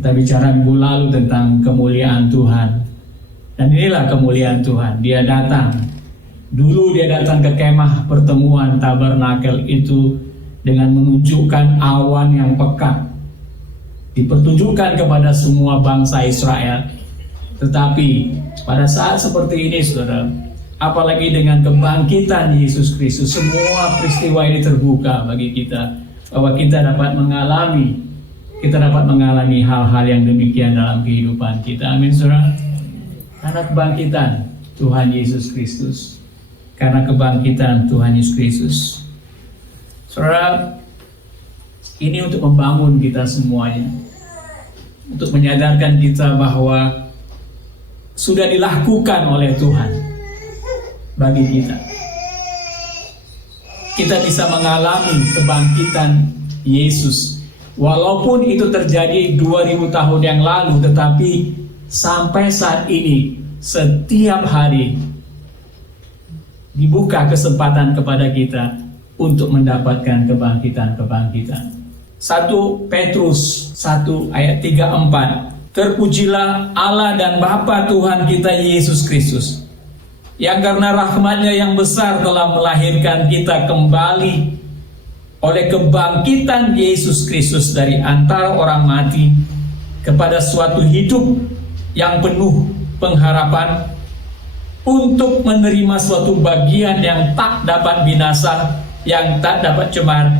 Kita bicara minggu lalu tentang kemuliaan Tuhan. Dan inilah kemuliaan Tuhan. Dia datang. Dulu dia datang ke kemah pertemuan tabernakel itu dengan menunjukkan awan yang pekat. Dipertunjukkan kepada semua bangsa Israel. Tetapi pada saat seperti ini, saudara, apalagi dengan kebangkitan Yesus Kristus, semua peristiwa ini terbuka bagi kita, bahwa kita dapat mengalami hal-hal yang demikian dalam kehidupan kita. Amin, saudara. Karena kebangkitan Tuhan Yesus Kristus, karena kebangkitan Tuhan Yesus Kristus, saudara, ini untuk membangun kita semuanya, untuk menyadarkan kita bahwa sudah dilakukan oleh Tuhan bagi kita. Kita bisa mengalami kebangkitan Yesus. Walaupun itu terjadi 2000 tahun yang lalu, tetapi sampai saat ini, setiap hari dibuka kesempatan kepada kita untuk mendapatkan kebangkitan. 1 Petrus 1 ayat 3-4. Terpujilah Allah dan Bapa Tuhan kita Yesus Kristus, yang karena rahmat-Nya yang besar telah melahirkan kita kembali oleh kebangkitan Yesus Kristus dari antara orang mati kepada suatu hidup yang penuh pengharapan, untuk menerima suatu bagian yang tak dapat binasa, yang tak dapat cemar,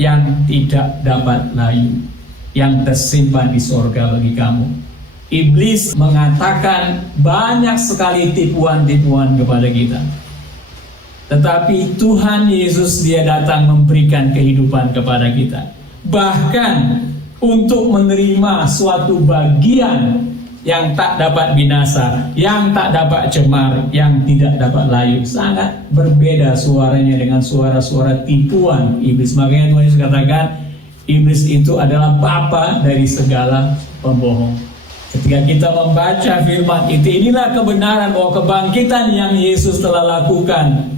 yang tidak dapat layu, yang tersimpan di sorga bagi kamu. Iblis mengatakan banyak sekali tipuan-tipuan kepada kita. Tetapi Tuhan Yesus, dia datang memberikan kehidupan kepada kita. Bahkan untuk menerima suatu bagian yang tak dapat binasa, yang tak dapat cemar, yang tidak dapat layu. Sangat berbeda suaranya dengan suara-suara tipuan iblis. Makanya Tuhan Yesus katakan, iblis itu adalah bapa dari segala pembohong. Ketika kita membaca firman itu, inilah kebenaran bahwa kebangkitan yang Yesus telah lakukan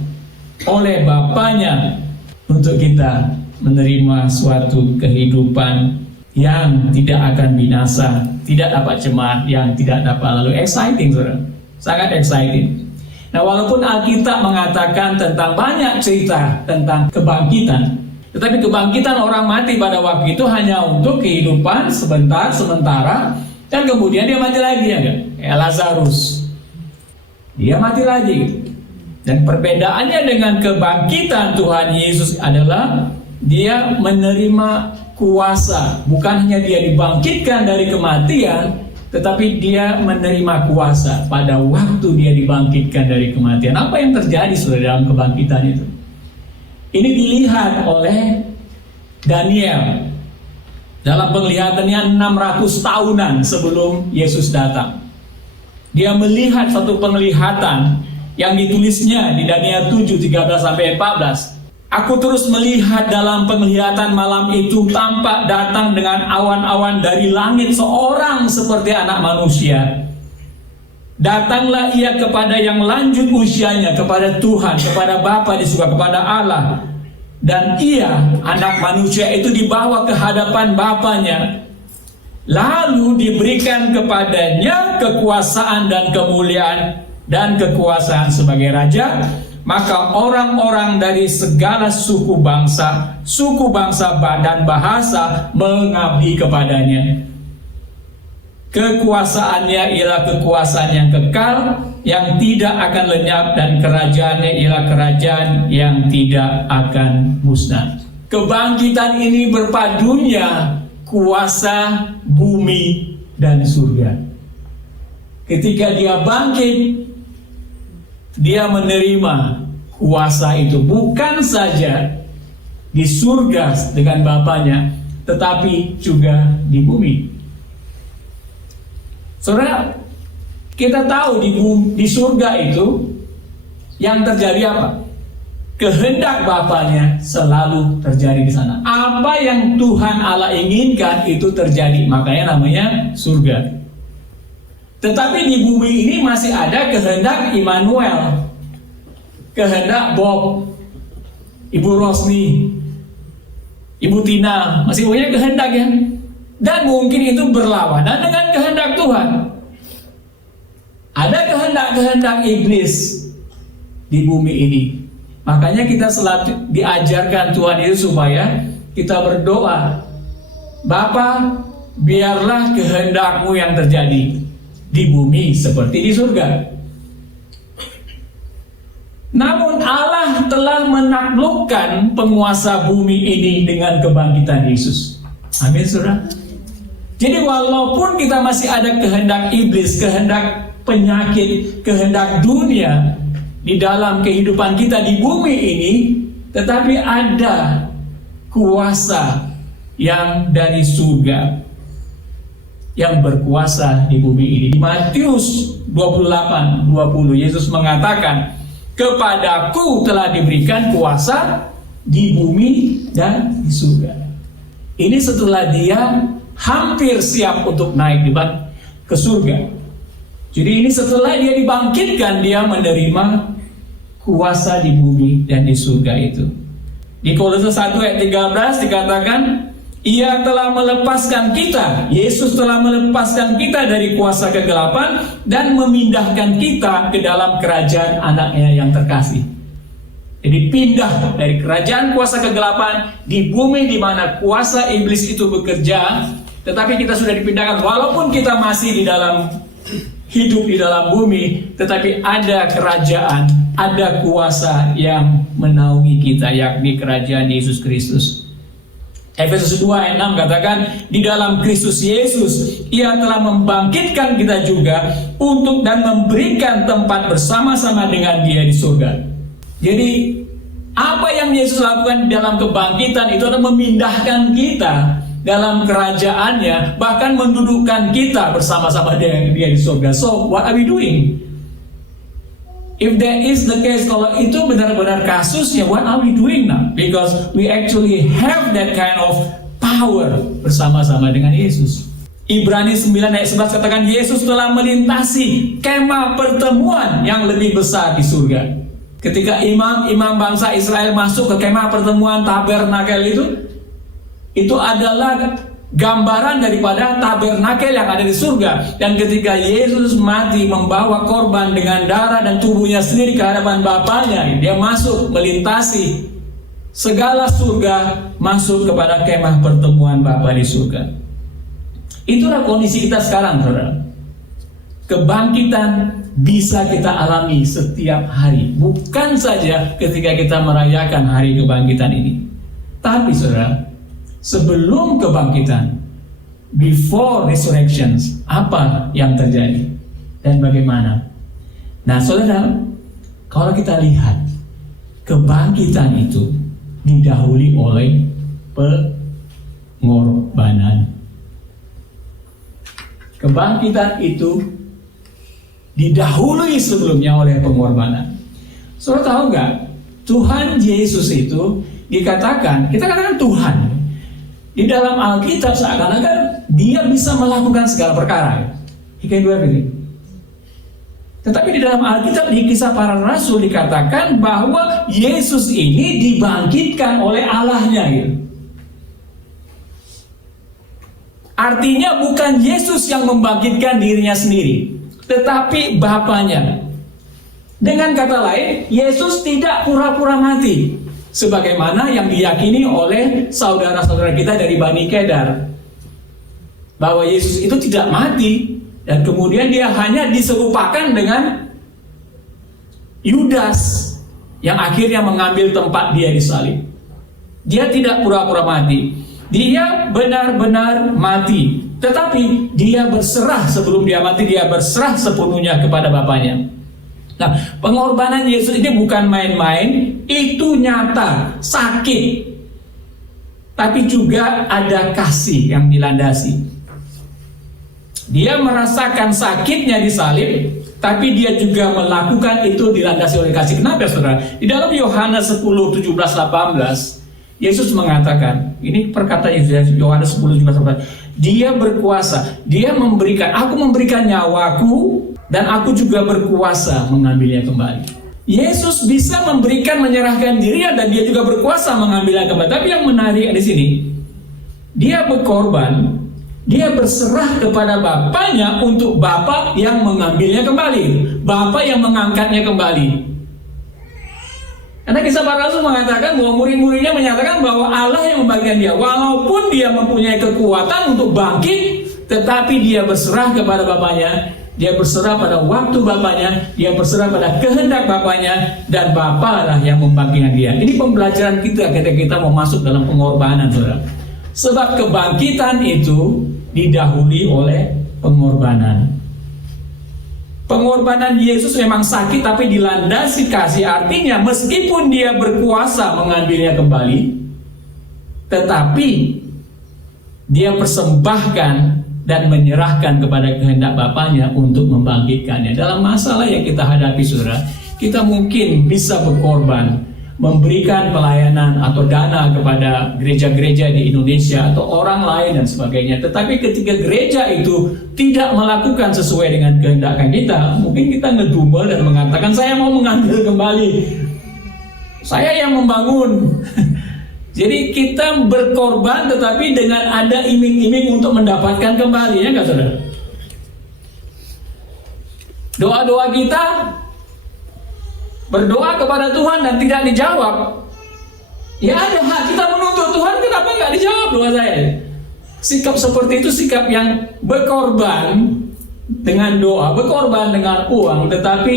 oleh Bapanya untuk kita menerima suatu kehidupan yang tidak akan binasa, tidak dapat cemar, yang tidak dapat lalu. Exciting, saudara, sangat exciting. Nah, walaupun Alkitab mengatakan tentang banyak cerita tentang kebangkitan, tetapi kebangkitan orang mati pada waktu itu hanya untuk kehidupan sementara, dan kemudian dia mati lagi, ya kan? Lazarus, dia mati lagi. Dan perbedaannya dengan kebangkitan Tuhan Yesus adalah dia menerima kuasa. Bukan hanya dia dibangkitkan dari kematian, tetapi dia menerima kuasa pada waktu dia dibangkitkan dari kematian. Apa yang terjadi saudara dalam kebangkitan itu? Ini dilihat oleh Daniel dalam penglihatannya 600 tahunan sebelum Yesus datang. Dia melihat satu penglihatan yang ditulisnya di Daniel 7:13-14. Aku terus melihat dalam penglihatan malam itu, tampak datang dengan awan-awan dari langit seorang seperti anak manusia. Datanglah ia kepada yang lanjut usianya, kepada Tuhan, kepada Bapa di surga, kepada Allah. Dan ia, anak manusia itu, dibawa ke hadapan Bapanya. Lalu diberikan kepadanya kekuasaan dan kemuliaan dan kekuasaan sebagai raja. Maka orang-orang dari segala suku bangsa dan bahasa mengabdi kepadanya. Kekuasaannya ialah kekuasaan yang kekal, yang tidak akan lenyap, dan kerajaannya ialah kerajaan yang tidak akan musnah. Kebangkitan ini berpadunya kuasa bumi dan surga. Ketika dia bangkit, dia menerima kuasa itu bukan saja di surga dengan Bapanya, tetapi juga di bumi. Saudara, kita tahu di surga itu yang terjadi apa? Kehendak Bapanya selalu terjadi di sana. Apa yang Tuhan Allah inginkan itu terjadi, makanya namanya surga. Tetapi di bumi ini masih ada kehendak Immanuel, kehendak Bob, Ibu Rosni, Ibu Tina, masih punya kehendak ya. Dan mungkin itu berlawanan dengan kehendak Tuhan. Ada kehendak-kehendak iblis di bumi ini. Makanya kita selalu diajarkan Tuhan itu supaya kita berdoa, Bapa, biarlah kehendak-Mu yang terjadi di bumi seperti di surga. Namun Allah telah menaklukkan penguasa bumi ini dengan kebangkitan Yesus. Amin, saudara. Jadi walaupun kita masih ada kehendak iblis, kehendak penyakit, kehendak dunia di dalam kehidupan kita di bumi ini, tetapi ada kuasa yang dari surga yang berkuasa di bumi ini. Di Matius 28:20 Yesus mengatakan, kepadaku telah diberikan kuasa di bumi dan di surga. Ini setelah dia hampir siap untuk naik ke surga. Jadi ini setelah dia dibangkitkan, dia menerima kuasa di bumi dan di surga itu. Di Kolose 1 ayat 13 dikatakan, Ia telah melepaskan kita, Yesus telah melepaskan kita dari kuasa kegelapan dan memindahkan kita ke dalam kerajaan anaknya yang terkasih. Jadi pindah dari kerajaan kuasa kegelapan di bumi di mana kuasa iblis itu bekerja, tetapi kita sudah dipindahkan walaupun kita masih di dalam hidup di dalam bumi, tetapi ada kerajaan, ada kuasa yang menaungi kita, yakni kerajaan Yesus Kristus. Efesus 2 ayat 6 katakan, di dalam Kristus Yesus Ia telah membangkitkan kita juga untuk dan memberikan tempat bersama-sama dengan Dia di surga. Jadi apa yang Yesus lakukan dalam kebangkitan itu adalah memindahkan kita dalam kerajaannya, bahkan mendudukkan kita bersama-sama dengan Dia di surga. So what are we doing? If that is the case, kalau itu benar-benar kasusnya, what are we doing now? Because we actually have that kind of power bersama-sama dengan Yesus. Ibrani 9 ayat 11 katakan, Yesus telah melintasi kemah pertemuan yang lebih besar di surga. Ketika imam bangsa Israel masuk ke kemah pertemuan tabernakel itu adalah gambaran daripada tabernakel yang ada di surga. Dan ketika Yesus mati membawa korban dengan darah dan tubuhnya sendiri ke hadapan Bapanya, dia masuk melintasi segala surga, masuk kepada kemah pertemuan Bapa di surga. Itulah kondisi kita sekarang, saudara. Kebangkitan bisa kita alami setiap hari, bukan saja ketika kita merayakan hari kebangkitan ini, tapi saudara, sebelum kebangkitan, before resurrections, apa yang terjadi dan bagaimana? Nah, saudara, kalau kita lihat kebangkitan itu didahului oleh pengorbanan. Kebangkitan itu didahului sebelumnya oleh pengorbanan. Saudara tahu nggak? Tuhan Yesus itu dikatakan, kita katakan Tuhan. Di dalam Alkitab seakan-akan dia bisa melakukan segala perkara. He can do everything. Tetapi di dalam Alkitab di Kisah Para Rasul dikatakan bahwa Yesus ini dibangkitkan oleh Allahnya. Gitu. Artinya bukan Yesus yang membangkitkan dirinya sendiri, tetapi Bapanya. Dengan kata lain, Yesus tidak pura-pura mati, sebagaimana yang diyakini oleh saudara-saudara kita dari Bani Kedar, bahwa Yesus itu tidak mati dan kemudian dia hanya diserupakan dengan Yudas yang akhirnya mengambil tempat dia disalib. Dia tidak pura-pura mati, dia benar-benar mati, tetapi dia berserah. Sebelum dia mati, dia berserah sepenuhnya kepada Bapanya. Nah, pengorbanan Yesus ini bukan main-main, itu nyata, sakit, tapi juga ada kasih yang dilandasi. Dia merasakan sakitnya disalib, tapi dia juga melakukan itu dilandasi oleh kasih. Kenapa, saudara? Di dalam Yohanes 10, 17, 18, Yesus mengatakan, ini perkataan Yesus, Yohanes 10, 17, 18, dia berkuasa, dia memberikan, aku memberikan nyawaku, dan aku juga berkuasa mengambilnya kembali. Yesus bisa memberikan, menyerahkan dirinya, dan dia juga berkuasa mengambilnya kembali. Tapi yang menarik di sini, dia berkorban, dia berserah kepada bapaknya untuk bapak yang mengambilnya kembali, bapak yang mengangkatnya kembali. Karena kisah para rasul mengatakan bahwa murid-muridnya menyatakan bahwa Allah yang membagikan dia, walaupun dia mempunyai kekuatan untuk bangkit, tetapi dia berserah kepada bapaknya, dia berserah pada waktu bapaknya, dia berserah pada kehendak bapaknya, dan bapaklah yang membangkitkan dia. Ini pembelajaran kita ketika kita mau masuk dalam pengorbanan, saudara. Sebab kebangkitan itu didahului oleh pengorbanan. Pengorbanan Yesus memang sakit tapi dilandasi kasih, artinya meskipun dia berkuasa mengambilnya kembali, tetapi dia persembahkan dan menyerahkan kepada kehendak Bapaknya untuk membangkitkannya. Dalam masalah yang kita hadapi, saudara, kita mungkin bisa berkorban, memberikan pelayanan atau dana kepada gereja-gereja di Indonesia atau orang lain dan sebagainya. Tetapi ketika gereja itu tidak melakukan sesuai dengan kehendak kita, mungkin kita ngedumel dan mengatakan, saya mau mengambil kembali, saya yang membangun. Jadi kita berkorban tetapi dengan ada iming-iming untuk mendapatkan kembali, ya nggak, saudara? Doa-doa kita, berdoa kepada Tuhan dan tidak dijawab, ya ada hak kita menuntut Tuhan, kenapa nggak dijawab doa saya? Sikap seperti itu sikap yang berkorban dengan doa, berkorban dengan uang, tetapi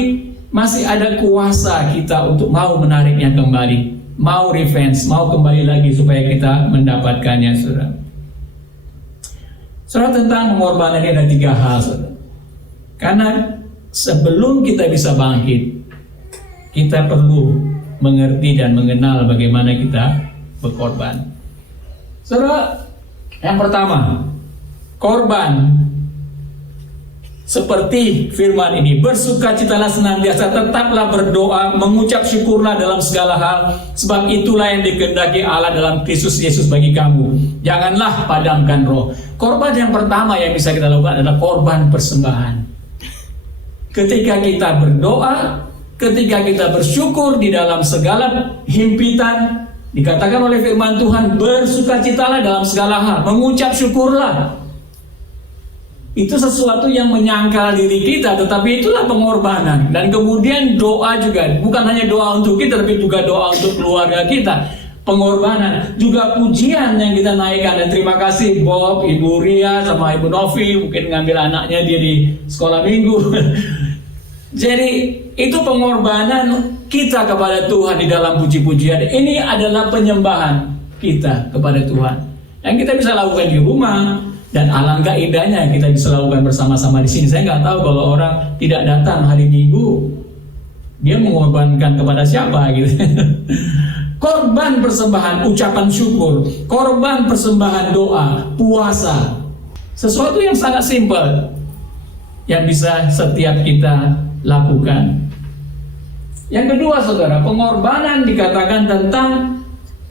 masih ada kuasa kita untuk mau menariknya kembali, mau revenge, mau kembali lagi supaya kita mendapatkannya, saudara. Saudara, tentang pengorbanan ini ada 3 hal, saudara. Karena sebelum kita bisa bangkit, kita perlu mengerti dan mengenal bagaimana kita berkorban. Saudara, yang pertama, korban seperti firman ini, bersukacitalah senantiasa, tetaplah berdoa, mengucap syukurlah dalam segala hal, sebab itulah yang dikehendaki Allah dalam Kristus Yesus bagi kamu. Janganlah padamkan roh. Korban yang pertama yang bisa kita lakukan adalah korban persembahan. Ketika kita berdoa, ketika kita bersyukur di dalam segala himpitan, dikatakan oleh firman Tuhan, bersukacitalah dalam segala hal, mengucap syukurlah. Itu sesuatu yang menyangkal diri kita, tetapi itulah pengorbanan. Dan kemudian doa juga, bukan hanya doa untuk kita, tapi juga doa untuk keluarga kita. Pengorbanan, juga pujian yang kita naikkan. Dan terima kasih Bob, Ibu Ria, sama Ibu Novi, mungkin ngambil anaknya dia di sekolah minggu. Jadi itu pengorbanan kita kepada Tuhan di dalam puji-pujian. Ini adalah penyembahan kita kepada Tuhan yang kita bisa lakukan di rumah, dan alangkah indahnya kita bisa lakukan bersama-sama di sini. Saya nggak tahu kalau orang tidak datang hari Minggu, dia mengorbankan kepada siapa gitu. Korban persembahan, ucapan syukur, korban persembahan doa, puasa, sesuatu yang sangat simpel yang bisa setiap kita lakukan. Yang kedua, saudara, pengorbanan dikatakan tentang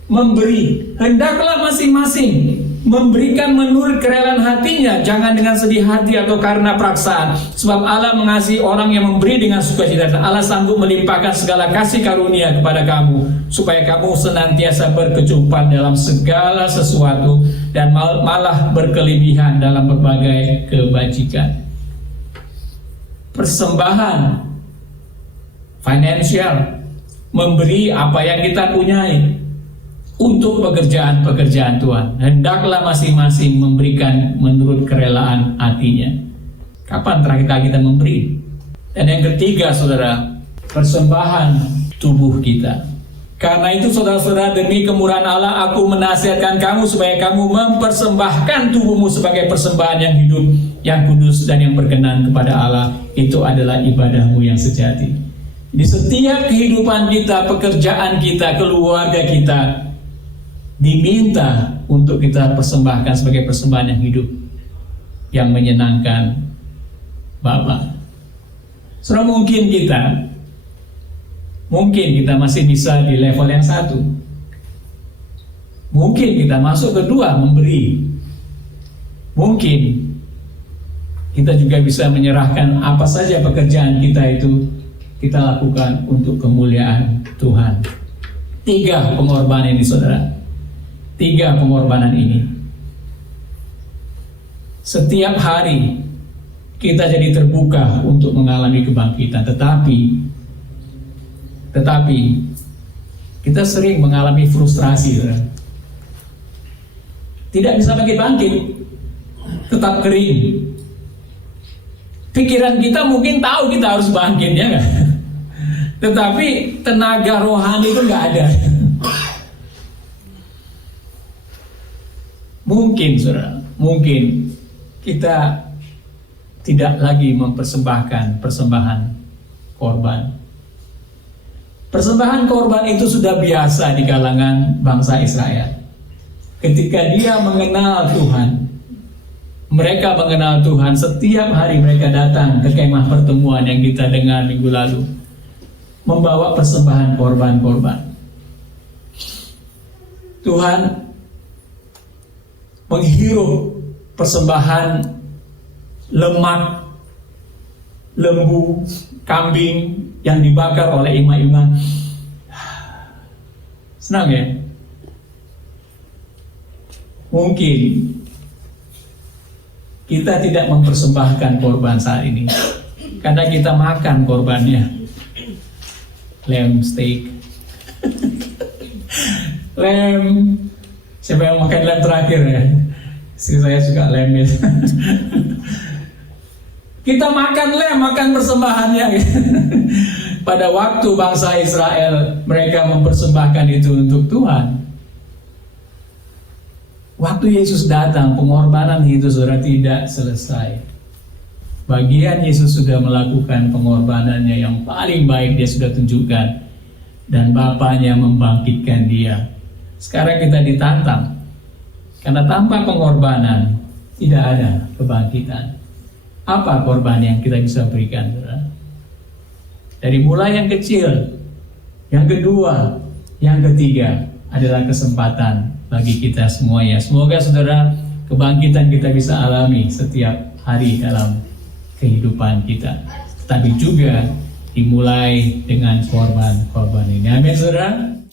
memberi. Hendaklah masing-masing memberikan menurut kerelaan hatinya, jangan dengan sedih hati atau karena paksaan. Sebab Allah mengasihi orang yang memberi dengan sukacita. Allah sanggup melimpahkan segala kasih karunia kepada kamu, supaya kamu senantiasa berkecukupan dalam segala sesuatu dan malah berkelebihan dalam berbagai kebajikan. Persembahan finansial, memberi apa yang kita punyai untuk pekerjaan-pekerjaan Tuhan. Hendaklah masing-masing memberikan menurut kerelaan hatinya. Kapan terakhir kali kita memberi? Dan yang ketiga, saudara, persembahan tubuh kita. Karena itu, saudara-saudara, demi kemurahan Allah, aku menasihatkan kamu supaya kamu mempersembahkan tubuhmu sebagai persembahan yang hidup, yang kudus, dan yang berkenan kepada Allah. Itu adalah ibadahmu yang sejati. Di setiap kehidupan kita, pekerjaan kita, keluarga kita, diminta untuk kita persembahkan sebagai persembahan yang hidup, yang menyenangkan Bapa. Saudara, mungkin kita masih bisa di level yang 1. Mungkin kita masuk kedua, memberi. Mungkin kita juga bisa menyerahkan apa saja pekerjaan kita itu kita lakukan untuk kemuliaan Tuhan. 3 pengorbanan ini, saudara. 3 pengorbanan ini. Setiap hari kita jadi terbuka untuk mengalami kebangkitan, tetapi kita sering mengalami frustrasi, tidak bisa bangkit, tetap kering. Pikiran kita mungkin tahu kita harus bangkit, ya nggak? Tetapi tenaga rohani itu nggak ada. Mungkin kita tidak lagi mempersembahkan persembahan korban. Persembahan korban itu sudah biasa di kalangan bangsa Israel. Ketika dia mengenal Tuhan, mereka mengenal Tuhan, setiap hari mereka datang ke kemah pertemuan yang kita dengar minggu lalu, membawa persembahan korban-korban. Tuhan menghirup persembahan lemak lembu, kambing yang dibakar oleh imam-imam. Senang ya? Mungkin kita tidak mempersembahkan korban saat ini karena kita makan korbannya. Lamb steak. Lamb. Siapa yang makan lamb terakhir ya? Istri saya suka lamb ya. Kita makan lamb, makan persembahannya. Pada waktu bangsa Israel mereka mempersembahkan itu untuk Tuhan. Waktu Yesus datang, pengorbanan itu sudah tidak selesai. Bagian Yesus sudah melakukan pengorbanannya yang paling baik, dia sudah tunjukkan. Dan Bapaknya membangkitkan dia. Sekarang kita ditantang. Karena tanpa pengorbanan tidak ada kebangkitan. Apa korban yang kita bisa berikan? Dari mulai yang kecil, yang kedua, yang ketiga adalah kesempatan bagi kita semuanya. Semoga saudara, kebangkitan kita bisa alami setiap hari dalam kehidupan kita. Tapi juga dimulai dengan korban-korban ini. Amin saudara.